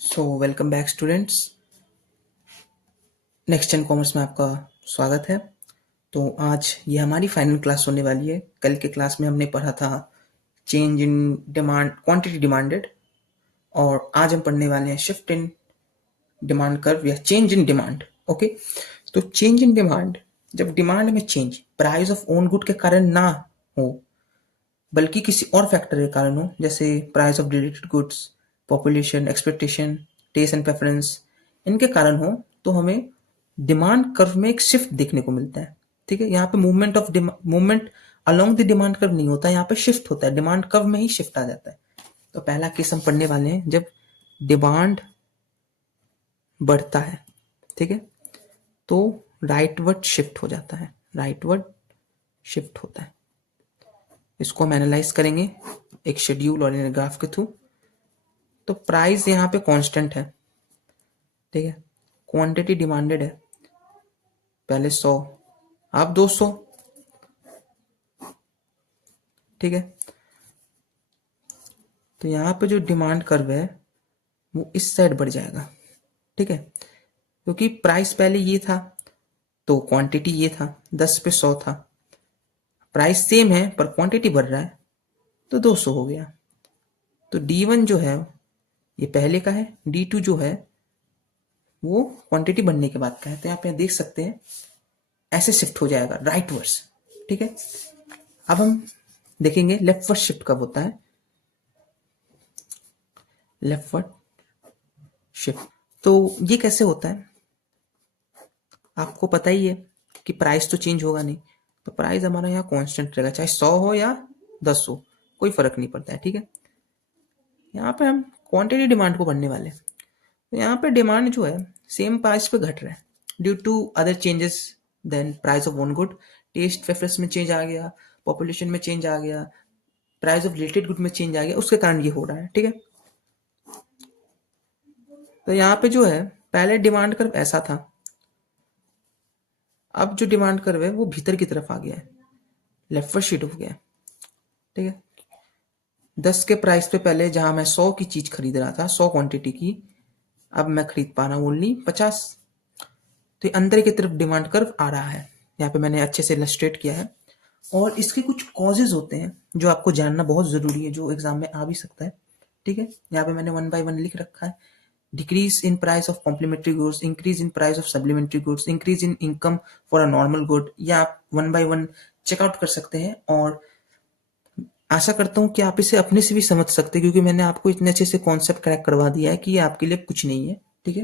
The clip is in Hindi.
Welcome back students. Next gen commerce में आपका स्वागत है। तो आज ये हमारी फाइनल क्लास होने वाली है। कल के क्लास में हमने पढ़ा था change in demand, quantity demanded, और आज हम पढ़ने वाले हैं शिफ्ट इन डिमांड कर्व या चेंज इन डिमांड। ओके, तो चेंज इन डिमांड, जब डिमांड में change price of own good के कारण ना हो बल्कि किसी और फैक्टर के कारण हो, जैसे price of related goods, population, expectation, taste and preference, इनके कारण हो, तो हमें डिमांड कर्व में एक शिफ्ट देखने को मिलता है। ठीक है, यहाँ पे movement along the demand curve नहीं होता, यहाँ पे शिफ्ट होता है, डिमांड कर्व में ही शिफ्ट आ जाता है। तो पहला केस हम पढ़ने वाले हैं जब डिमांड बढ़ता है। ठीक है, तो राइटवर्ड शिफ्ट हो जाता है, राइटवर्ड शिफ्ट होता है। इसको हम एनालाइज करेंगे एक शेड्यूल और इन ग्राफ के थ्रू। तो प्राइस यहाँ पे कांस्टेंट है, ठीक है, क्वांटिटी डिमांडेड है, पहले 100 अब 200, ठीक है। तो यहाँ पे जो डिमांड कर्व है वो इस साइड बढ़ जाएगा, ठीक है, क्योंकि प्राइस पहले ये था तो क्वांटिटी ये था, 10 पे 100 था, प्राइस सेम है पर क्वांटिटी बढ़ रहा है तो 200 हो गया। तो D1 जो है ये पहले का है, D2 जो है वो क्वांटिटी बढ़ने के बाद का है। तो यहाँ पे देख सकते हैं ऐसे शिफ्ट हो जाएगा राइट वर्स, ठीक है। अब हम देखेंगे लेफ्ट वर्ड शिफ्ट कब होता है। लेफ्ट वर्ड शिफ्ट तो ये कैसे होता है, आपको पता ही है कि प्राइस तो चेंज होगा नहीं, तो प्राइस हमारा यहाँ कांस्टेंट रहेगा, चाहे 100 हो या 10 हो, कोई फर्क नहीं पड़ता है, ठीक है। यहाँ पे हम क्वांटिटी डिमांड को पढ़ने वाले हैं। तो यहाँ पे डिमांड जो है सेम प्राइस पे घट रहा है due to other changes then price of one good. Taste preference में चेंज आ गया, पॉपुलेशन में चेंज आ गया, प्राइस ऑफ रिलेटेड गुड में चेंज आ गया, उसके कारण ये हो रहा है, ठीक है। तो यहाँ पे जो है पहले डिमांड कर्व ऐसा था, अब जो डिमांड कर्व है वो भीतर की तरफ आ गया है, लेफ्टवर्ड शिफ्ट हो गया है, ठीक है। 10 के प्राइस पे पहले जहां मैं 100 की चीज खरीद रहा था, 100 क्वांटिटी की, अब मैं खरीद पा रहा हूँ ओनली 50। तो अंदर की तरफ डिमांड कर्व आ रहा है, यहाँ पे मैंने अच्छे से इलस्ट्रेट किया है। और इसके कुछ कॉजेज होते हैं जो आपको जानना बहुत जरूरी है, जो एग्जाम में आ भी सकता है, ठीक है। यहाँ पे मैंने 1 बाय 1 लिख रखा है। Decrease in price of complementary goods, increase in price of supplementary goods, increase in income for a normal good, या आप 1 बाय 1 चेकआउट कर सकते हैं। और आशा करता हूँ कि आप इसे अपने से भी समझ सकते हैं, क्योंकि मैंने आपको इतने अच्छे से कॉन्सेप्ट क्रैक करवा दिया है कि ये आपके लिए कुछ नहीं है।